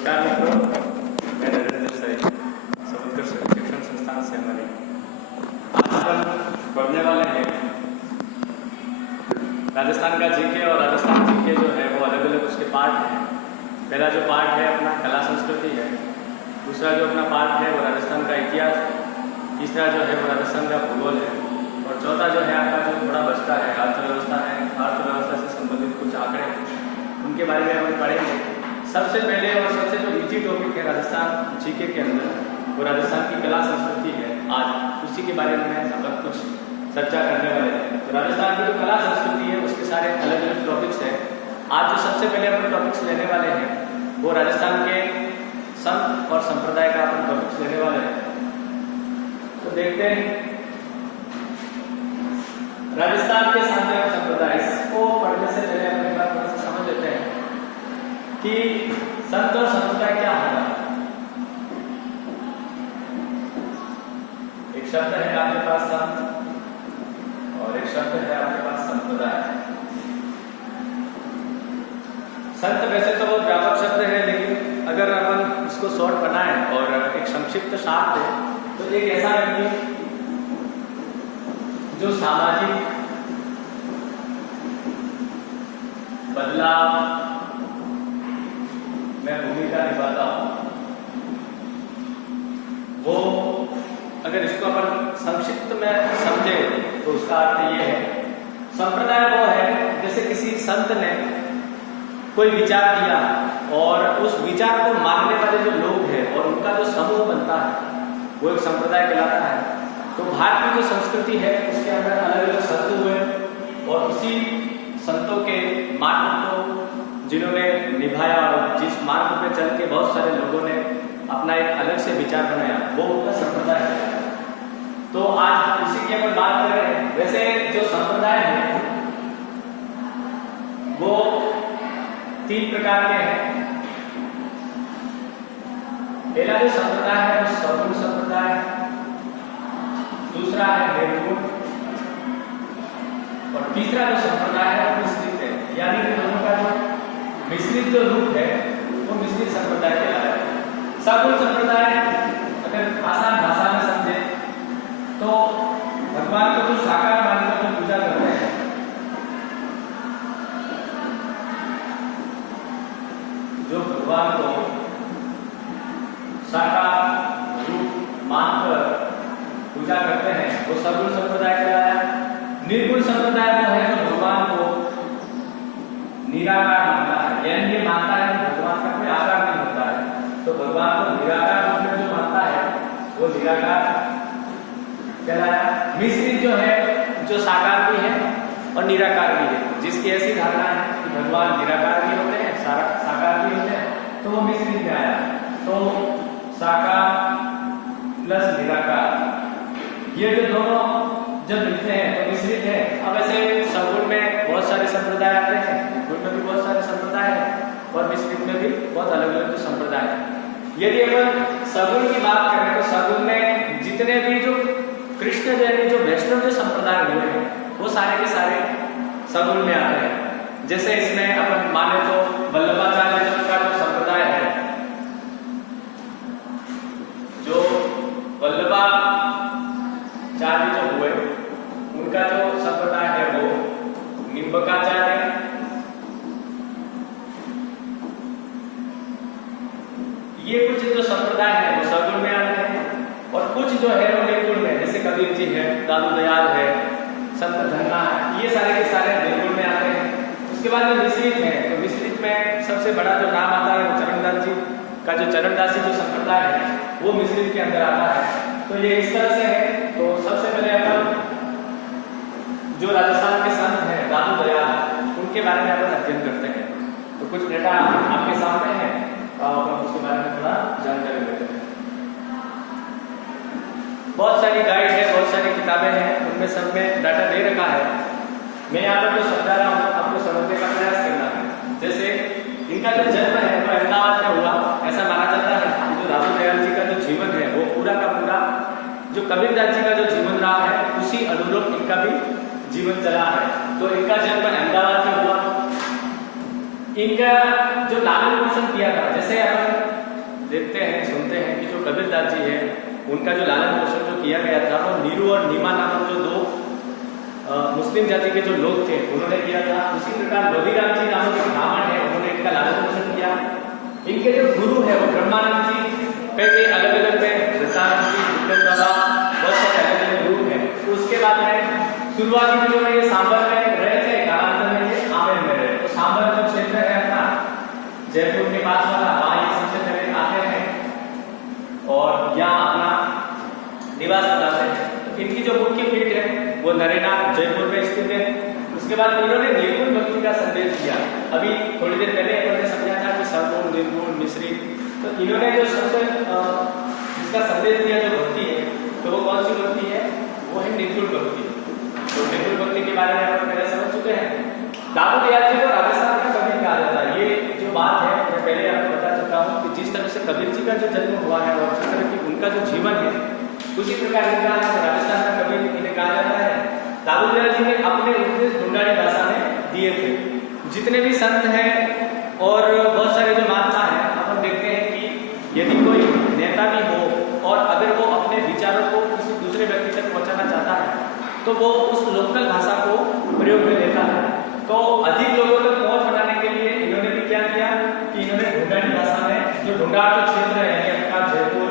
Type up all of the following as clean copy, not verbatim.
नमस्कार मित्रों, मैं नरेंद्र साई समुद्र शिक्षण संस्थान से हमारे आज हम पढ़ने वाले हैं राजस्थान का जीके। और राजस्थान जीके जो है वो अलग अलग उसके पार्ट हैं। पहला जो पार्ट है अपना कला संस्कृति है, दूसरा जो अपना पार्ट है वो राजस्थान का इतिहास है, तीसरा जो है वो राजस्थान का भूगोल है, और चौथा जो है आपका जो थोड़ा बचता है अर्थव्यवस्था है। अर्थव्यवस्था से संबंधित कुछ आंकड़े हैं, उनके बारे में हम पढ़ेंगे। सबसे पहले और सबसे जो इजी टॉपिक है राजस्थान जीके के अंदर वो राजस्थान की कला संस्कृति है। आज उसी के बारे में हम लोग कुछ चर्चा करने वाले हैं। तो राजस्थान की जो कला संस्कृति है उसके सारे अलग अलग टॉपिक्स हैं। आज जो सबसे पहले अपन टॉपिक्स लेने वाले हैं वो राजस्थान के संत और संप्रदाय का अपन टॉपिक्स लेने वाले हैं। तो देखते हैं राजस्थान के संत और संप्रदाय, इसको पढ़ने से पहले अपने बात थोड़ा सा समझ लेते हैं कि संत और संप्रदाय क्या होगा। एक शब्द है आपके पास संत और एक शब्द है आपके पास संप्रदाय। संत वैसे तो बहुत व्यापक शब्द है, लेकिन अगर अपन इसको शॉर्ट बनाएं और एक संक्षिप्त सार दें तो एक ऐसा व्यक्ति जो सामाजिक बदलाव में भूमिका निभाता हूं, वो अगर इसको अपन संक्षिप्त में समझे तो उसका अर्थ ये है, संप्रदाय वो है जैसे किसी संत ने कोई विचार दिया और उस विचार को मानने वाले जो लोग हैं और उनका जो समूह बनता है वो एक संप्रदाय कहलाता है। तो भारत की जो संस्कृति है उसके अंदर अलग अलग संत हुए और उसी संतों के मार्ग को जिन्होंने निभाया और जिस मार्ग पे चल के बहुत सारे लोगों ने अपना एक अलग से विचार बनाया वो उनका संप्रदाय है। तो आज इसी की अपन बात कर रहे हैं। वैसे जो संप्रदाय है वो 3 प्रकार के हैं। पहला जो संप्रदाय है वो सगुण संप्रदाय है, दूसरा है निर्गुण, और तीसरा जो संप्रदाय है वो मिश्रित है। यानी कि दोनों का जो मिश्रित जो रूप है वो मिश्रित संप्रदाय कहलाता है। सगुण संप्रदाय अगर आसान भाषा में समझे तो भगवान को जो साकार मानकर जो पूजा करते हैं, जो भगवान को साकार रूप मानकर पूजा करते हैं वो सगुण संप्रदाय कहलाया। निर्गुण संप्रदाय वो है जो भगवान को निराकार मानता है, यानी ये मानता है कि भगवान का कोई आकार नहीं होता है। तो भगवान को निराकार रूप में जो मानता है वो निराकार कहलाया। मिश्रित जो है जो साकार भी है और निराकार भी है, जिसकी ऐसी धारणा है कि भगवान निराकार भी होते हैं साकार भी होते हैं, तो वो मिश्रित में आया। तो साकार प्लस निराकार ये जो दोनों जब मिलते हैं तो मिश्रित है। अब ऐसे सगुण में बहुत सारे संप्रदाय आते हैं, गुण में भी बहुत सारे संप्रदाय हैं और मिश्रित में भी बहुत अलग अलग जो संप्रदाय हैं। यदि अपन सगुण की बात करें तो सगुण में जितने भी जो कृष्ण जैन जो वैष्णव जो संप्रदाय हुए हैं वो सारे के सारे सगुण में आते हैं। जैसे इसमें अपन माने तो वल्लभाचार्य का जो संप्रदाय है, जो वल्लभाचार्य जो हुए उनका जो संप्रदाय है वो निम्बकाचार्य, ये कुछ जो संप्रदाय है वो सगुण में आते हैं और कुछ जो है वो निर्गुण में, जैसे कबीर जी है, दादू दयाल है, संत धन्ना है, ये सारे के सारे निर्गुण में आते हैं। उसके बाद जो मिश्रित है तो मिश्रित में सबसे बड़ा जो नाम आता है वो चरणदास जी का जो चरणदासी जो संप्रदाय है वो मिश्रित के अंदर आता है। तो ये इस तरह से है। तो सबसे पहले अपन जो राजस्थान के संत हैं दादू दयाल, उनके बारे में अपन अध्ययन करते हैं। तो कुछ डेटा आपके सामने है और अपन उसके बारे में थोड़ा जानकारी लेते हैं। बहुत सारी गाइड है, बहुत सारी किताबें हैं, उनमें सब में डाटा दे रखा है। मैं यहाँ पर जो समझा रहा हूँ आपको समझने का प्रयास करना है। जैसे इनका जो जन्म है वो अहमदाबाद में हुआ, ऐसा माना जाता है। जो दादू दयाल जी का जो जीवन है वो पूरा का पूरा जो कबीरदास जी का जो जीवन रहा है उसी अनुरूप इनका भी जीवन चला है। तो इनका जन्म अहमदाबाद में हुआ। इनका जो लालन पोषण किया था, जैसे अपन गोविंद दास जी है, उनका जो लालन पोषण जो किया गया था वो नीरू और नीमा नामक जो दो मुस्लिम जाति के जो लोग थे उन्होंने किया था। उसी प्रकार लोधीराम जी नामक एक ब्राह्मण है, उन्होंने इनका लालन पोषण किया। इनके जो गुरु है वो ब्रह्मानंद जी, कई अलग अलग में दत्तानंद जी, विक्रम बाबा, बहुत सारे अलग अलग गुरु हैं। उसके बाद में शुरुआती दिनों में ये सांबर में रहे थे, कालांतर में ये आमेर में रहे। तो सांबर जो क्षेत्र है अपना जयपुर के पास वाला, वहाँ ये सबसे पहले आते हैं और यहाँ अपना निवास बनाते हैं। तो इनकी जो मुख्य पीठ है वो नरेना जयपुर में स्थित है। उसके बाद इन्होंने निर्गुण भक्ति का संदेश दिया। अभी थोड़ी देर पहले इन्होंने समझा था कि सगुण, निर्गुण, मिश्रित, तो इन्होंने जो सबसे जिसका संदेश दिया जो भक्ति है, तो वो कौन सी भक्ति है? वो है निर्गुण भक्ति। तो निर्गुण भक्ति के बारे में आप पहले समझ चुके हैं। दादू दयाल जी को राजस्थान का कबीर कहा जाता है। ये जो बात है मैं पहले आपको बता चुका हूँ कि जिस तरह से कबीर जी का जो जन्म हुआ है और जिस तरह की उनका जो जीवन है, उसी प्रकार इनका राजस्थान का कबीर इन्हें कहा जाता है। दादू दयाल जी ने अपने उपदेश ढूंढाड़ी भाषा में दिए थे। जितने भी संत हैं और बहुत सारे जो महात्मा हैं, अपन देखते हैं कि यदि कोई नेता भी हो और अगर वो अपने विचारों को किसी दूसरे व्यक्ति तक पहुंचाना चाहता है तो वो उस लोकल भाषा को प्रयोग में लेता है। तो अधिक लोगों तक पहुंच बनाने के लिए इन्होंने भी क्या किया कि इन्होंने ढूंढाड़ी भाषा में जो ढूंढाड़ का क्षेत्र है, यानी अपना जयपुर,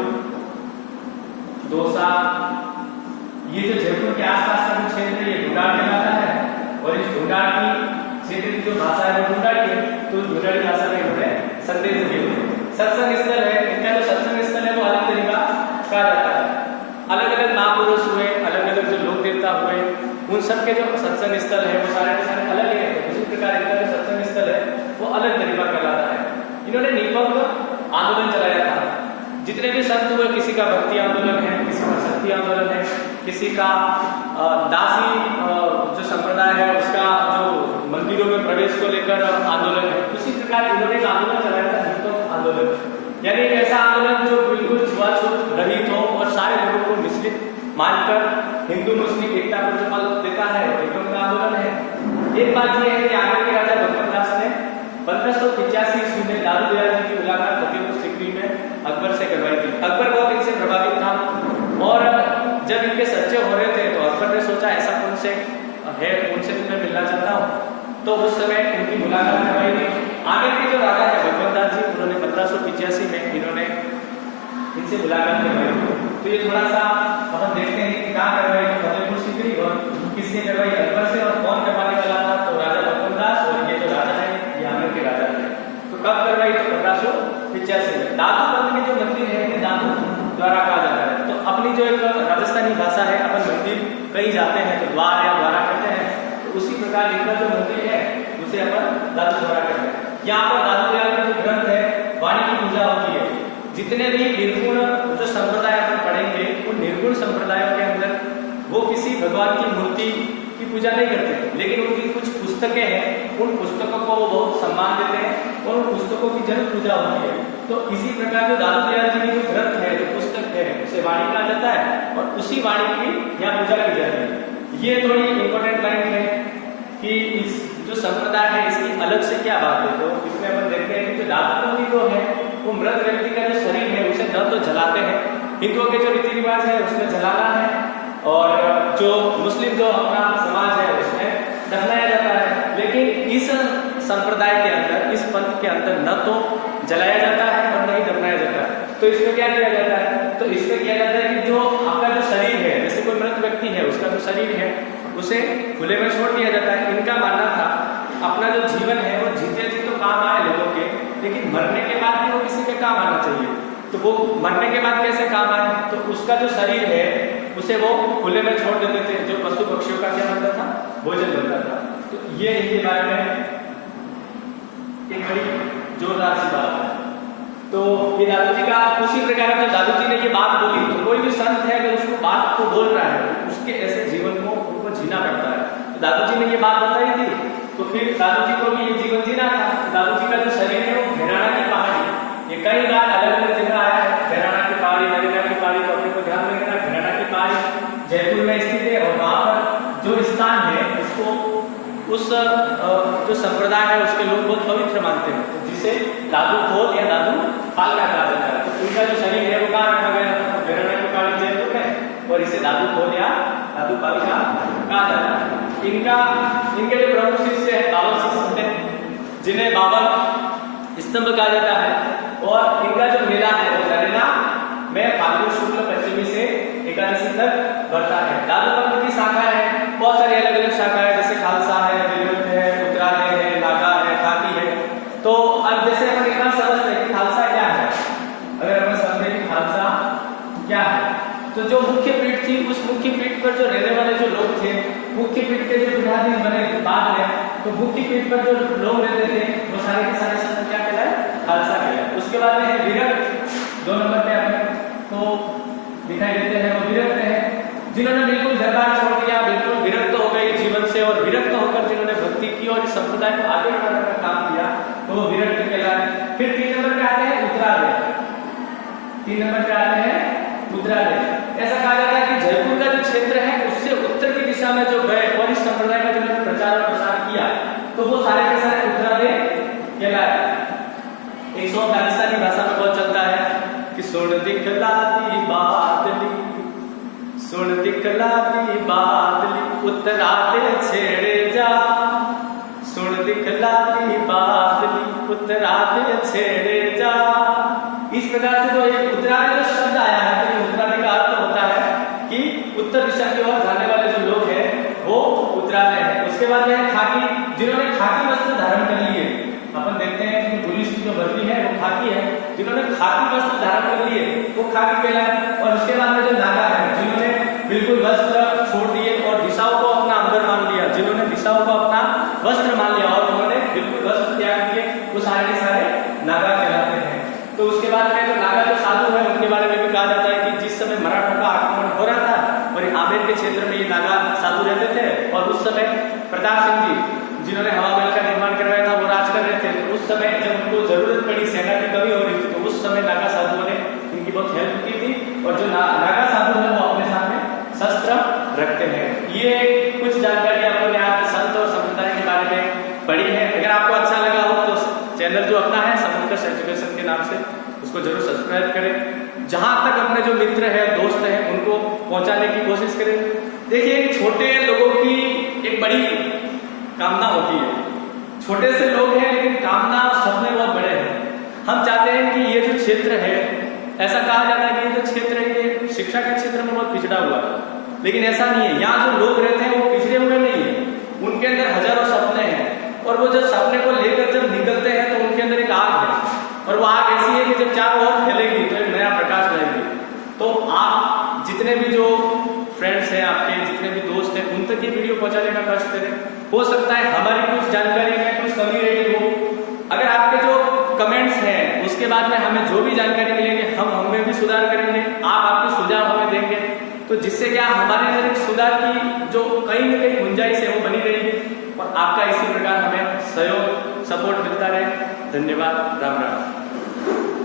दौसा, ये जो जयपुर के आसपास का जो क्षेत्र है ये ढूंढाड़ कहलाता है। और इस ढूंढाड़ की क्षेत्र की जो भाषा है वो ढूंढाड़ी है। तो ढूंढाड़ी भाषा में इन्होंने संदेश दिए। सत्संग स्थल है, इनका जो सत्संग स्थल है वो अलग तरीका कहा जाता है। अलग अलग महापुरुष हुए, अलग अलग जो लोक देवता हुए, उन सब के जो सत्संग स्थल है वो सारे के सारे अलग है। उसी प्रकार इनका जो सत्संग स्थल है वो अलग तरीका कहलाता है। इन्होंने निपंग आंदोलन चलाया था। जितने भी संत हुए, किसी का भक्ति आंदोलन है, किसी का शक्ति आंदोलन है, किसी का दासी जो संप्रदाय है उसका जो मंदिरों में प्रवेश को लेकर आंदोलन है। उसी प्रकार इन्होंने एक आंदोलन चलाया था, निपंग आंदोलन, यानी एक ऐसा आंदोलन जो बिल्कुल छुआछूत रहित हो और सारे लोगों को मिश्रित मानकर हिंदू मुस्लिम एकता को जो बल देता है, निपंग आंदोलन है। एक बात यह है कि आगरा के राजा भगवत दास ने 1585 ईस्वी में दादू दयाल जी की मुलाकात फतेहपुर सीकरी में अकबर से करवाई थी। अकबर बहुत इनसे प्रभावित था और जब इनके सच्चे हो रहे थे तो अकबर ने सोचा ऐसा कौन से है, उनसे मैं मिलना चाहता हूँ। तो उस समय उनकी मुलाकात करवाई थी। आगे के जो राजा है भगवत दास जी, उन्होंने 1585 में इन्होंने इनसे मुलाकात करवाई थी। तो ये थोड़ा सा अपन देखते हैं कि कहाँ करवाई, फतेहपुर सीकरी, और किसने करवाई? अकबर से। और कौन करवाने वाला था? तो राजा भगवत दास। और ये जो राजा है ये आगरा के राजा है। तो कब करवाई? तो 1585 में। दादू पंथ के जो मंदिर है ये दादू द्वारा कहा जाता है। तो अपनी जो एक राजस्थानी भाषा है, अपन मंदिर कहीं जाते हैं तो द्वार या द्वारा कहते हैं, तो उसी प्रकार इनका जो मंदिर है उसे अपन दादू द्वारा कहते हैं। यहाँ पर दादू दयाल का जो ग्रंथ है वाणी की पूजा होती है। जितने भी निर्गुण जो संप्रदाय अपन पढ़ेंगे उन निर्गुण संप्रदायों के अंदर वो किसी भगवान की मूर्ति की पूजा नहीं करते, लेकिन उनकी कुछ पुस्तकें हैं, उन पुस्तकों को वो बहुत सम्मान देते हैं और उन पुस्तकों की जरूर पूजा होती है। तो इसी प्रकार जो दादू दयाल जी की जो ग्रंथ है, जो पुस्तक है, उसे वाणी कहा जाता है और उसी वाणी की यहाँ पूजा की जाती है। ये थोड़ी इंपॉर्टेंट लाइन है कि इस जो संप्रदाय है इसकी अलग से क्या बात है। तो इसमें अपन देखते हैं कि जो दादू जो है वो मृत व्यक्ति का जो शरीर है उसे न तो जलाते हैं, हिंदुओं के जो रीति रिवाज है उसमें जलाना है, और जो मुस्लिम जो अपना समाज है उसमें दफनाया जाता है। लेकिन इस संप्रदाय के अंदर, इस पंथ के अंदर न तो जलाया जाता है और न ही दफनाया जाता है। तो इसमें क्या किया जाता है? तो इसमें किया जाता है कि जो आपका जो शरीर है, जैसे कोई मृत व्यक्ति है उसका जो शरीर है उसे खुले में छोड़ दिया जाता है। इनका मानना था अपना जो जीवन है वो जीते जी तो काम आए लोगों के, लेकिन मरने के बाद भी वो किसी के काम आना चाहिए। तो वो मरने के बाद कैसे काम आए? तो उसका जो शरीर है उसे वो खुले में छोड़ देते थे, जो पशु पक्षियों का क्या बनता था? भोजन बनता था। तो ये इनके बारे में एक बड़ी जोरदार सी बात है। तो ये दादू जी का उसी प्रकार जो दादू जी ने ये बात बोली, तो कोई भी संत है अगर उसको बात को बोल रहा है उसके ऐसे जीवन को उनको जीना पड़ता है। तो दादू जी ने ये बात बताई थी, तो फिर दादू जी को भी ये जीवन जीना था। दादू जी का जो शरीर है वो भैराना की पहाड़ी, ये कई बार अलग अलग जगह आया है। भैराना की पहाड़ी, नरेगा की पहाड़ी, तो अपने को ध्यान में रखना। भैराना की पहाड़ी जयपुर में स्थित है और वहाँ पर जो स्थान है उसको उस जो संप्रदाय है उसके लोग बहुत पवित्र मानते हैं, जिसे दादू खोल या दादू पाल का कहा जाता है। तो उनका जो शरीर है वो कहाँ रखा गया? इनके जो प्रमुख शिष्य है 52 शिष्य हैं, जिन्हें 52 स्तंभ कहा जाता है। और इनका जो मेला है वो नरेला में फाल्गुन शुक्ल पंचमी से एकादशी तक बढ़ता है। दादू पंथ की शाखा है, बहुत सारी अलग अलग शाखा है, जैसे खालसा है, विरुद्ध है, उत्तरालय है, नागा है, खाकी है। तो अब जैसे हम इतना समझते हैं कि खालसा क्या है, अगर हम समझे कि खालसा क्या है, तो जो मुख्य पीठ थी उस मुख्य पीठ पर जो रहने वाले जो लोग थे, मुख्य पीठ के जो पीठाधीश बने बाद में, तो मुख्य पीठ पर जो लोग रहते थे वो सारे के सारे संत क्या कहलाए, खालसा कहलाए। उसके बाद में है विरक्त, 2 नंबर पे आपने तो दिखाई देते हैं, वो विरक्त है, जिन्होंने बिल्कुल दरबार छोड़ दिया, बिल्कुल विरक्त हो गए जीवन से, और विरक्त होकर जिन्होंने भक्ति की और इस संप्रदाय को आगे बढ़ाने का काम किया, तो वो विरक्त कहलाए। फिर 3 नंबर पे आते हैं उत्तरालय, 3 नंबर पे आते हैं उत्तरालय। ऐसा कहा जाता है कि जयपुर का जो क्षेत्र है उससे उत्तर की दिशा में जो गए और इस संप्रदाय का जिन्होंने प्रचार और प्रसार किया, तो वो सारे के सारे उत्तरालय कहलाए। एक सॉन्ग राजस्थानी भाषा में बहुत चलता है कि सुन दिखलाती बादली, सुन दिखलाती बादली, उत्तराते छेड़े जा, सुन दिखलाती बादली, उत्तराते छेड़े जा। इस प्रकार से जो एक उत्तरालय जो शब्द आया है, तो उत्तरालय का अर्थ होता है कि उत्तर दिशा की ओर जाने वाले जो लोग हैं वो उत्तरालय है। उसके बाद में खाकी, जिन्होंने खाकी वस्त्र धारण कर लिए, अपन देखते हैं कि पुलिस की जो वर्दी है वो खाकी है, जिन्होंने खाकी वस्त्र धारण कर लिए वो खाकी कहलाए। और उसके बाद में जो नागा है, जिन्होंने बिल्कुल वस्त्र छोड़ दिए और दिशाओं को अपना अंदर मान लिया, जिन्होंने दिशाओं को अपना वस्त्र मान लिया और उन्होंने बिल्कुल वस्त्र त्याग किए, वो सारे के सारे नागा कहलाते हैं। तो उसके बाद में जो नागा जो साधु है उनके बारे में भी कहा जाता है कि जिस समय मराठों का आक्रमण हो रहा था और आमेर के क्षेत्र में ये नागा साधु रहते थे, और उस समय प्रताप सिंह जी जिन्होंने हवा महल का निर्माण करवाया था वो राज कर रहे थे। तो उस समय जब उनको जरूरत पड़ी, सेना की कमी हो रही थी, तो उस समय नागा साधुओं ने इनकी बहुत हेल्प की थी। और जो नागा साधु है वो अपने साथ में शस्त्र रखते हैं। ये कुछ जानकारी आपने आज संत और संप्रदाय के बारे में पढ़ी है। अगर आपको अच्छा लगा हो तो चैनल जो अपना है समुद्र एजुकेशन के नाम से, उसको जरूर सब्सक्राइब करें। जहां तक अपने जो मित्र है, दोस्त हैं, उनको पहुंचाने की कोशिश करें। देखिए, छोटे लोगों की एक बड़ी कामना होती है, छोटे से लोग हैं लेकिन कामना सपने बहुत बड़े हैं। हम चाहते हैं कि ये जो क्षेत्र है, ऐसा कहा जाता है कि ये जो क्षेत्र है ये शिक्षा के क्षेत्र में बहुत पिछड़ा हुआ है, लेकिन ऐसा नहीं है। यहाँ जो लोग रहते हैं वो पिछड़े हुए नहीं है, उनके अंदर हजारों सपने हैं, और वो जब सपने को लेकर जब निकलते हैं तो उनके अंदर एक आग है, और वो आग ऐसी है कि जब चारों ओर फैलेगी तो एक नया प्रकाश लाएगी। तो आप जितने भी जो फ्रेंड्स हैं आपके, जितने भी दोस्त हैं, उन तक ये वीडियो पहुंचाने का कष्ट करें। हो सकता है हमारी कुछ जानकारी में कुछ कमी रही हो। अगर आपके जो कमेंट्स हैं उसके बाद में हमें जो भी जानकारी मिलेगी हम हमें भी सुधार करेंगे, आप आपके सुझाव हमें देंगे, तो जिससे क्या हमारे अंदर एक सुधार की जो कहीं न कहीं गुंजाइश है वो बनी रहेगी, और आपका इसी प्रकार हमें सहयोग सपोर्ट मिलता रहे। धन्यवाद। राम राम।